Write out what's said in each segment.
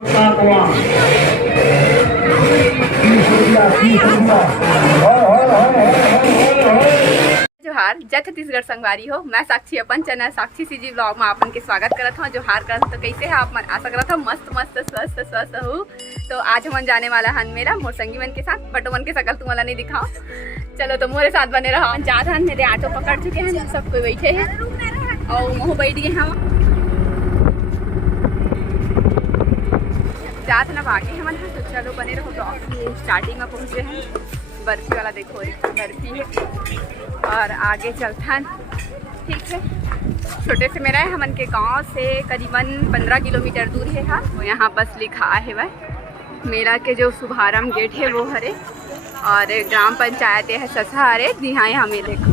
जोहार जय छत्तीसगढ़ संगवारी हो। मैं साक्षी अपन चैनल साक्षी सीजी ब्लॉग में अपन के स्वागत करत हूँ। जोहार करत तो कैसे है आप मन आशा करत हूँ मस्त मस्त स्वस्थ हो। तो आज हम जाने वाला हन मेला मोर संगी मन के साथ, बट मन के शकल तुम्हारा नहीं दिखाओ। चलो तो मोरे साथ बने रहो। जात हन मेरे ऑटो पकड़ चुके हैं, सब कोई बैठे हैं और मुँह बैठ गए हैं। जात ना आगे है मन, तो चलो बने रहो। तो स्टार्टिंग में पहुँच गए हैं। बर्फी वाला देखो, बर्फी है और आगे चलथन। ठीक है, छोटे से मेरा है हमन के गांव से करीबन 15 किलोमीटर दूर है। हाँ, तो यहाँ बस लिखा है वह मेला के जो शुभारंभ गेट है वो हरे और ग्राम पंचायत है ससा हरे। यहाँ यहाँ मेले का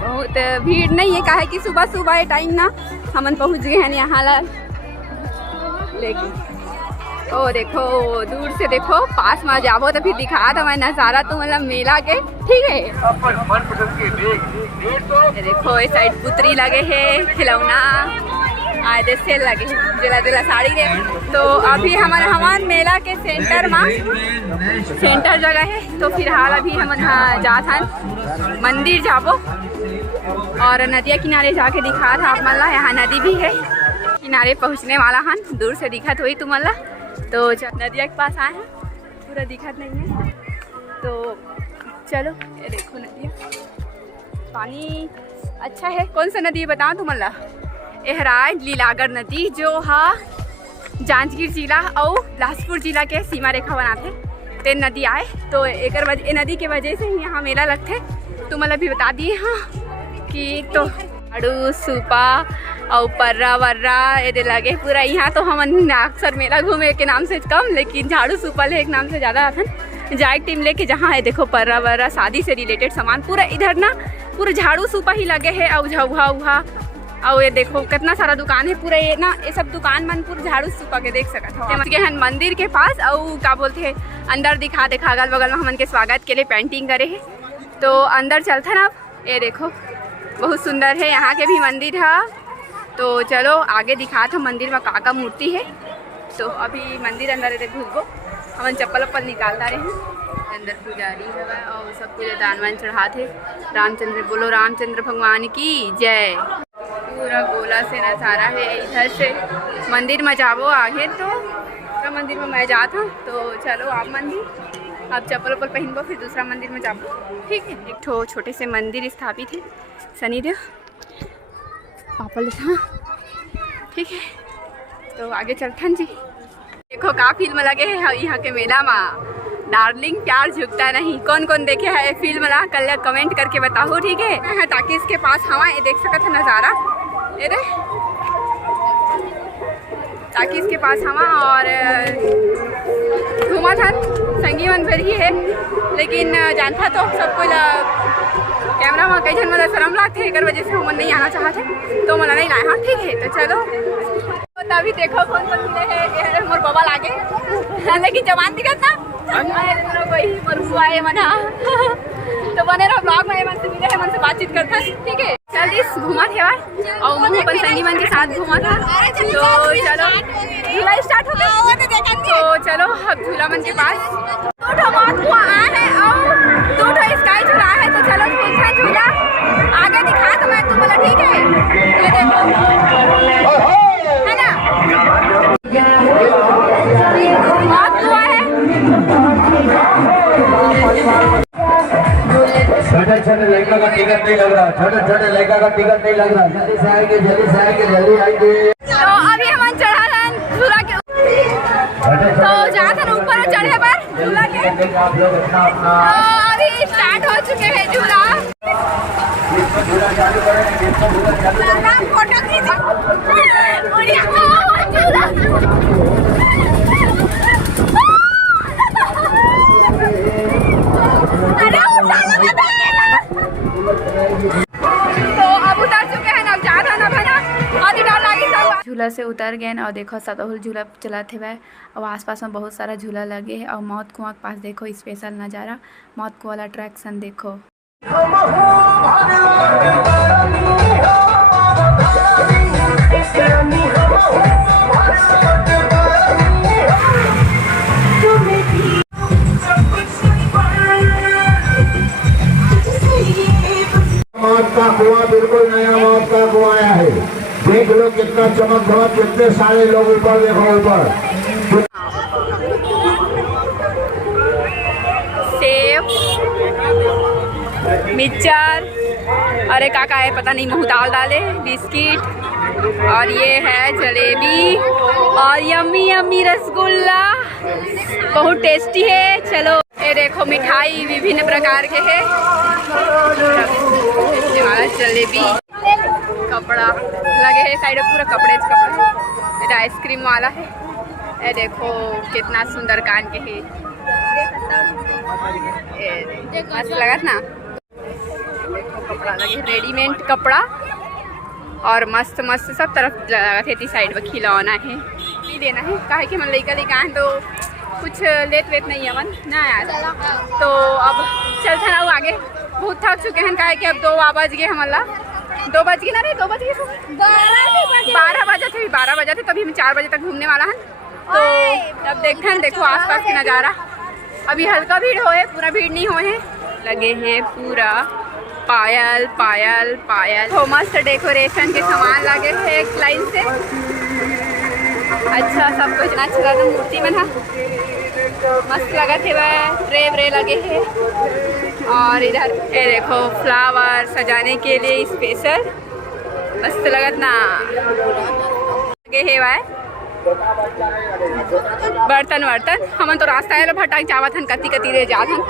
बहुत भीड़ नहीं है, काहे कि सुबह सुबह टाइम ना हमन पहुँच गए हैं यहाँ ला। लेकिन ओ देखो दूर से देखो, पास में जाबो तो फिर दिखा दो मैं नज़ारा तो मतलब मेला के। ठीक है, देखो इस साइड पुतरी लगे है, खिलौना आधे सेल लगे है, जला जला साड़ी दे। तो अभी हमारे मेला के सेंटर में सेंटर जगह है। तो फिलहाल अभी हम जात हन मंदिर जाबो और नदिया किनारे जाके दिखा था आप मला। यहाँ नदी भी है, किनारे पहुँचने वाला हन। दूर से दिखत हुई तुम मला। तो नदिया के पास आए हैं, पूरा दिखत नहीं है। तो चलो ये देखो नदिया, पानी अच्छा है। कौन सा नदी है बताओ तुम मला? एहराज लीलागर नदी जो हा जांजगीर जिला और बिलासपुर जिला के सीमा रेखा बनाते ते नदी आए। तो एक नदी के वजह से ही यहाँ मेला लगते। तुम मला भी बता दिए हाँ कि तो झाड़ू सूपा और पर्रा वर्रा ये लगे पूरा। यहाँ तो हम अक्सर मेला घूमे के नाम से कम, लेकिन झाड़ू सूपा ले एक नाम से ज़्यादा आथन। जाए टीम लेके जहाँ है देखो पर्रा वर्रा शादी से रिलेटेड सामान पूरा इधर ना पूरा झाड़ू सूपा ही लगे है। और झुहा उहा और ये देखो कितना सारा दुकान है पूरा। ये ना ये सब दुकान मन पूरा झाड़ू सूपा के देख सकते हैं मंदिर के पास। और क्या बोलते हैं अंदर दिखा अगल बगल में हमन के स्वागत के लिए पेंटिंग करे है। तो अंदर चलते ना, ये देखो बहुत सुंदर है यहाँ के भी मंदिर है। तो चलो आगे दिखा था मंदिर में काका मूर्ति है। तो अभी मंदिर अंदर घुसबो, हम चप्पल वप्पल निकाल रहे हैं। अंदर पुजारी है और सब कुछ दान वान चढ़ाते। रामचंद्र बोलो रामचंद्र भगवान की जय। पूरा गोला से नज़ारा है। इधर से मंदिर में जाबो आगे तो पूरा मंदिर में मैं जाता हूँ। तो चलो आप मंदिर आप चप्पल वप्पल पहनबो, फिर दूसरा मंदिर में जाबो। ठीक है, एक ठो छोटे से मंदिर स्थापित है शनिदेव पापल था। ठीक है, तो आगे चलथन जी। देखो का फिल्म लगे है यहाँ के मेला में, डार्लिंग प्यार झुकता नहीं। कौन कौन देखे है फिल्म ला कल कमेंट करके बताओ। ठीक है, ताकि इसके पास हवा ये देख सकते है नज़ारा। ये दे ताकि इसके पास हवा और घूमा था संगी मन भर ही है। लेकिन जानता तो सबको कैमरा में कई जन मतलब शर्म लागते एक वजह से हम नहीं आना चाहते, तो मला नहीं लाए। हाँ ठीक है, तो चलो तो तभी देखो कौन कौन मिले है। मोर बाबा लागे लेकिन जवान दिखत ना कोई मोर बुआ है मना। तो बने रहो ब्लॉग में, मन से मिले है, मन से बातचीत करता है। ठीक है, जल्दी घुमा थे और मुँह अपन संगी मन के साथ घुमा था। तो चलो झूला स्टार्ट हो गया। तो चलो अब झूला मन के पास आए हैं और 2 स्काई झूला है। तो चलो झूला आगे दिखा तो मैं तुम्हें। ठीक है, ये देखो है ना बहुत हुआ है। छोटे लड़का का टिकट नहीं लग रहा, छोटे लड़का का टिकट नहीं लग रहा। जल्दी से आएंगे, जल्दी से आएंगे, जल्दी आएंगे। तो अभी हम चढ़ा झूला के, तो जहाँ से ऊपर चढ़े पर झूला के अभी स्टार्ट हो चुके हैं झूला। फोटो खींचो तो अब उतर चुके हैं ना, ज्यादा ना बना और डर लगी सब। झूला से उतर गए और देखो सतहुल झूला चलाते हुए और आसपास में बहुत सारा झूला लगे है। और मौत कुआं के पास देखो स्पेशल नज़ारा, मौत कुआं वाला अट्रैक्शन देखो। लो कितना चमक धमक, कितने सारे लोग ऊपर देखो ऊपर। सेब, मिक्सचर, अरे काका है पता नहीं, मुँह दाल डाले, बिस्किट, और ये है जलेबी और यम्मी यम्मी रसगुल्ला, बहुत टेस्टी है। चलो ये देखो मिठाई विभिन्न प्रकार के है, जलेबी, कपड़ा लगे है साइड में, पूरा कपड़े कपड़ा, ये आइसक्रीम वाला है। ये देखो कितना सुंदर कान के है, मस्त लगत ना। देखो कपड़ा लगे, रेडीमेड कपड़ा और मस्त मस्त सब तरफ लगा थे। साइड में खिलौना है, नहीं देना है काहे कि मन लइका लइका हैं तो कुछ लेट वेट नहीं है मन ना यार। तो अब चलते ना आगे, बहुत थक चुके हैं काहे कि अब 2 बज गए हमारा, 2 बज गए ना रे, 2 बज गए 12 बजे थे तभी हम 4 बजे तक घूमने वाला है। तो अब देखते हैं, देखो आसपास की नज़ारा, अभी हल्का भीड़ होए, पूरा भीड़ नहीं होए, लगे हैं पूरा पायल पायल पायल। तो मस्त डेकोरेशन के सामान लगे थे एक लाइन से, अच्छा सब कुछ ना अच्छा लगा, मूर्ति में ना मस्त लगा थे, वह ट्रे व्रे लगे हैं। और इधर ये देखो फ्लावर सजाने के लिए स्पेशल, मस्त लगत ना लगे है। वह बर्तन हम तो रास्ता है भटक जावत हन, कती कती रे जात हन,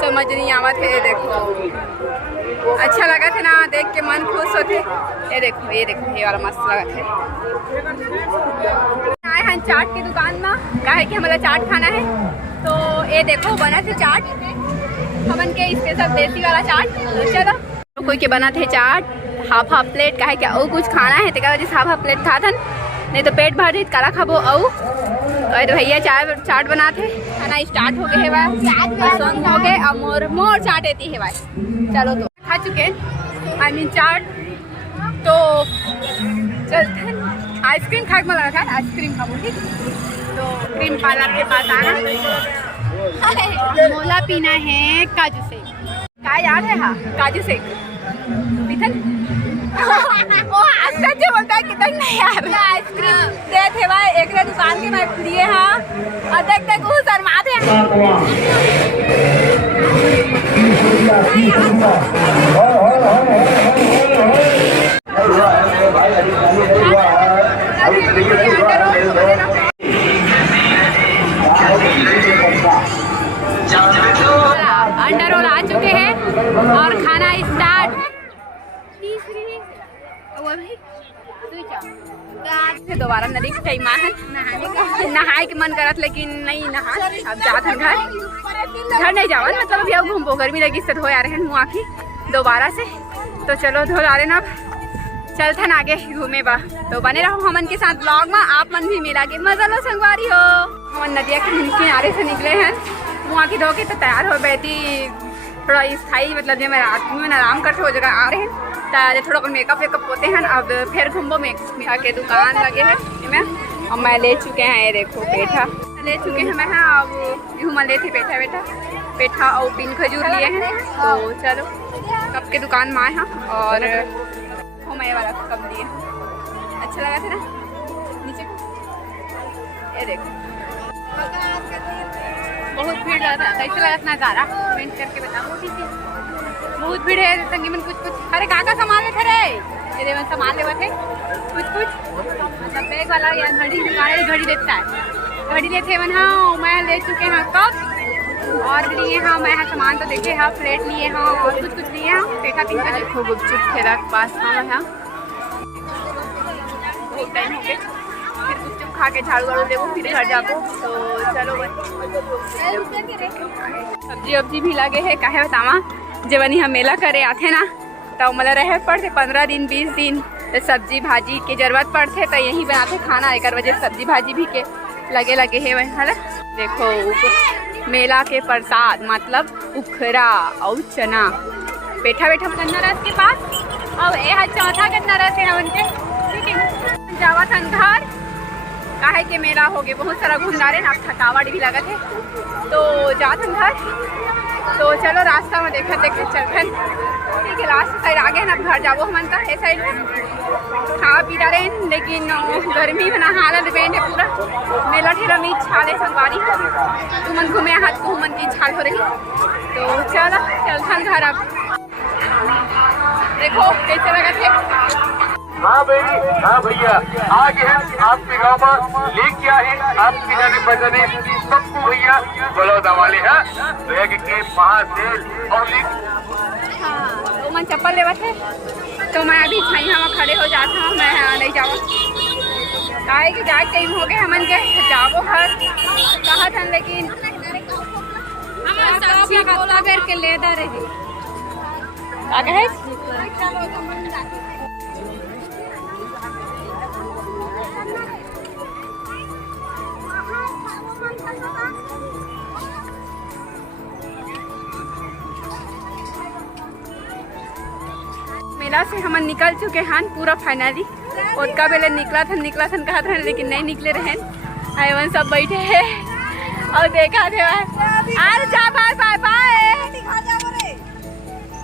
समझ नहीं आवत है। देखो अच्छा लगा थे ना, देख के मन खुश होते। ये देखो ये वाला मस्त लगा थे। आए हैं चाट की दुकान में, काहे कि हमारा चाट खाना है। तो ये देखो बना थे चाट, हमन के स्पेशल देसी वाला चाट। तो चलो कोई के बना थे चाट हाफ प्लेट, काहे क्या और कुछ खाना है तो वजह से हाफ प्लेट खा था, नहीं तो पेट भर काला खाबो। तो भैया चाट बनाते, खाना स्टार्ट हो गए है भाई, हो गए अब मोर चाट आती है भाई। चलो तो खा चुके आई मीन चाट, तो चलते हैं आइसक्रीम खाए में लगा था, आइसक्रीम खाओ ठीक। तो क्रीम पार्लर के पास आना, मोला पीना है काजू शेक, क्या याद है? हाँ काजू शेक पीथन सच्चे बोलता है कितना नहीं यार, आइसक्रीम दे थे भाई एक दुकान के मैं दिए हाँ, और देख देख वो शर्माते हैं। अंडर रोल आ चुके हैं और खाना स्टार्ट। दोबारा नदी टाइम है, नहाए के मन करत लेकिन नहीं नहा, अब जात हैं घर नहीं जावन, मतलब अभी अब घूमो, गर्मी लगी से धो आ रहे हैं मुँह आखी दोबारा से। तो चलो धो आ रहे ना, अब चलते हैं आगे घूमे बा। तो बने रहो हमन के साथ ब्लॉग में, आप मन भी मिला के मजा लो संगवारी हो। हमन नदिया के किनारे से निकले हैं, मुँह आखी धो के तो तैयार हो बैठी, थोड़ा स्थाई मतलब जब मैं रात में आराम करते हो जगह आ रहे हैं तो थोड़ा मेकअप वेकअप होते हैं। अब फिर घूमो मेकअप के दुकान लगे हैं में, और मैं ले चुके हैं ये देखो पेठा ले चुके हैं मैं, अब घूमा ले थे पेठा और 3 खजूर लिए हैं। तो चलो कप के दुकान में आए हैं और मैं वाला कप लिए, अच्छा लगा था ना नीचे। ये देखो बहुत भीड़ लगा था, कैसे लगा था नज़ारा कमेंट करके बताओ ठीक है। बहुत भीड़ है संगी में, कुछ अरे काका सामान लेते रे, मेरे में सामान लेवा थे कुछ मतलब बैग वाला या घड़ी लेता है, घड़ी लेते हैं। हाँ मैं ले चुके हैं कप और लिए हाँ मैं सामान तो देखे हाँ, प्लेट लिए हाँ और कुछ लिए हाँ, पेठा 3 का देखो गुपचुप ठेला के पास हाँ है, बहुत टाइम हो गया, फिर गुपचुप खा के झाड़ू वाड़ू देवो फिर घर जाबो। तो चलो सब्जी वब्जी भी लगे है, काहे बतावा जब हम मेला करे आते ना तो मतलब रहे पड़ते 15 दिन 20 दिन, तो सब्जी भाजी की जरूरत पड़ते तो यही बनाते खाना, एक वजह सब्जी भाजी भी के लगे है वह। देखो मेला के प्रसाद मतलब उखरा और चना, बैठा गन्ना रस के पास। अब यह चौथा गन्ना रस है उनके ठीक है। जावा था घर काहे के मेला हो गए, बहुत सारा घूम रहे हैं, अब थकावट भी लगा थे तो जात घर तो चलो रास्ता में देखत चलते। ठीक है, लास्ट साइड आगे ना घर जाबो हमन का ए साइड में खा पी रहे, लेकिन गर्मी में ना हालत बेंड है पूरा। मेला ठेला में छाल है संगवारी, तुमन घूमे हाथ को मन की छाल हो रही। तो चलो चलथन घर। अब देखो कैसे लगा थे। हाँ भाई, हाँ भैया, आज हम आपके गाँव में लेके आए आपकी जाने बजाने सबको भैया बलौदा वाले हैं के महासेल और हाँ, तो मन चप्पल लेवा थे, तो मैं अभी छाइया में खड़े हो जाता हूँ। मैं नहीं जावा काहे कि जाए टाइम हो गए हमन के जाबो घर कहा था, लेकिन के लेदा रही का कहे। मेला से हम निकल चुके हैं पूरा फाइनली। और का बेले निकला था कहा था, लेकिन नहीं निकले रहे। आयवन सब बैठे हैं और देखा थे आज जा बाय बाय बाय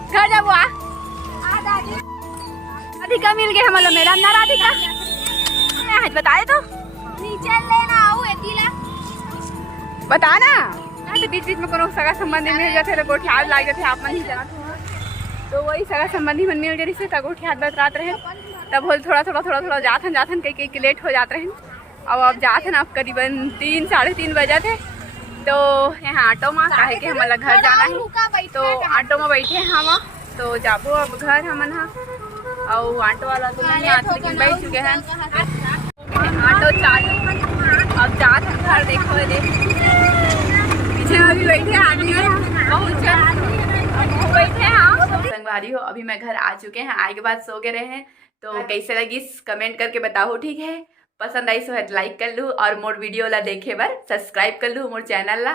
घर जाबो। राधिका मिल गए हमारा मेला ना। राधिका आज बताए तो नीचे लेना आओ एतीला बता ना। तो बीच बीच में कोनो सगा संबंधी मिल जाते तो गोठी हाथ लाग जाते, आप मन ही जानत हो। तो वही सगा संबंधी मन मिल गई से तब गोठी हाथ बतरात रहे। तब बोल थोड़ा जाथन कई लेट हो जाते रहे। अब जाते ना, अब करीबन 3 साढ़े 3 बजे थे। तो यहाँ ऑटो में काहे के हमारा घर जाना है, तो ऑटो में बैठे हम। तो जाबो अब घर हमन हा। और ऑटो वाला तो नहीं आते, लेकिन बैठ चुके हैं। ऑटो चालू, अब जाते घर। देखो पीछे अभी बैठे आदमी बहुत बैठे हैं संगवारी हो। अभी मैं घर आ चुके हैं, आए के बाद सो गए रहे हैं। तो कैसे लगी कमेंट करके बताओ। ठीक है, पसंद आई सो है लाइक कर लूँ, और मोर वीडियो ला देखे बार सब्सक्राइब कर लूँ मोर चैनल ला।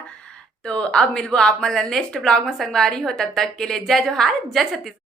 तो अब मिलबो आप मन नेक्स्ट ब्लॉग में संगवारी हो। तब तक के लिए जय जोहार, जय छत्तीसगढ़।